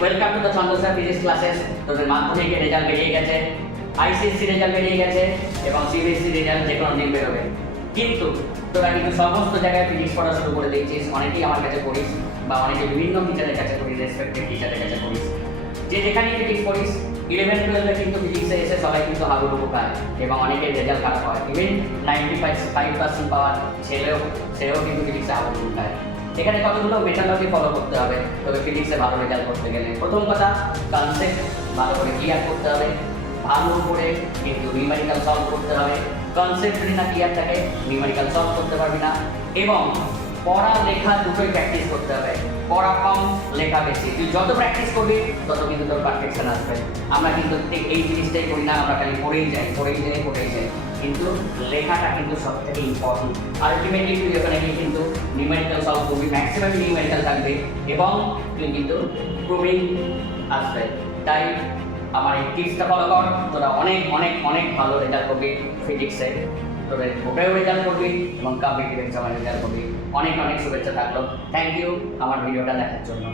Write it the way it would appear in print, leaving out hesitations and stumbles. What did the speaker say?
Welcome to the চন্দ্রসা physics classes. তোদের মাধ্যমিকের রেজাল্ট বেরিয়ে গেছে, আইসিএসসি রেজাল্ট বেরিয়ে গেছে এবং সিবিএসসি রেজাল্ট যে কোনো দিন বেরোবে। কিন্তু তোরা কিন্তু সমস্ত জায়গায় ফিজিক্স পড়া শুরু করে দিয়েছিস। অনেকেই আমার কাছে পড়িস বা অনেকে বিভিন্ন টিচারের কাছে পড়িস, রেসপেক্টেড টিচারের কাছে পড়িস। যে যেখানেই ফিজিক্স পড়িস, 11-12 কিন্তু ফিজিক্সে এসে সবাই কিন্তু হাবুডুবু খায় এবং অনেকের রেজাল্ট খারাপ হয়। ইভেন 95% পাওয়ার সেও কিন্তু ফিজিক্সে হাবুডুবু খায়। এখানে কতগুলো মেটালজি ফলো করতে হবে তবে ফিজিক্সে ভালো রেজাল্ট করতে গেলে। প্রথম কথা, কনসেপ্ট ভালো করে ক্লিয়ার করতে হবে, ভালো করে কিন্তু নিউমেরিক্যাল সলভ করতে হবে। কনসেপ্ট যদি না ক্লিয়ার থাকে নিউমেরিক্যাল সলভ করতে পারবি না। এবং পড়া লেখা দুটোই প্র্যাকটিস করতে হবে। পড়া কম, লেখা বেশি। তুই যত প্র্যাকটিস করবি তত কিন্তু তোর পারফেকশন আসবে। আমরা কিন্তু এই জিনিসটাই করি না, আমরা খালি পড়েই যাই। কিন্তু লেখাটা কিন্তু সব থেকে ইম্পর্টেন্ট। আলটিমেটলি তুই ওখানে গিয়ে কিন্তু নিউমেরিক্যাল সলভ করবি, ম্যাক্সিমাম নিউমেরিক্যাল থাকবে এবং তুই কিন্তু প্রুভিং আসবে। তাই আমার এই টিপসটা ফলো কর, তোরা অনেক অনেক অনেক ভালো রেজাল্ট করবি ফিজিক্সে, তোদের বোর্ডেও রেজাল্ট করবি এবং কম্পিটিটিভ এক্সামে রেজাল্ট করবি। অনেক অনেক শুভেচ্ছা থাকলো। থ্যাংক ইউ আমার ভিডিওটা দেখার জন্য।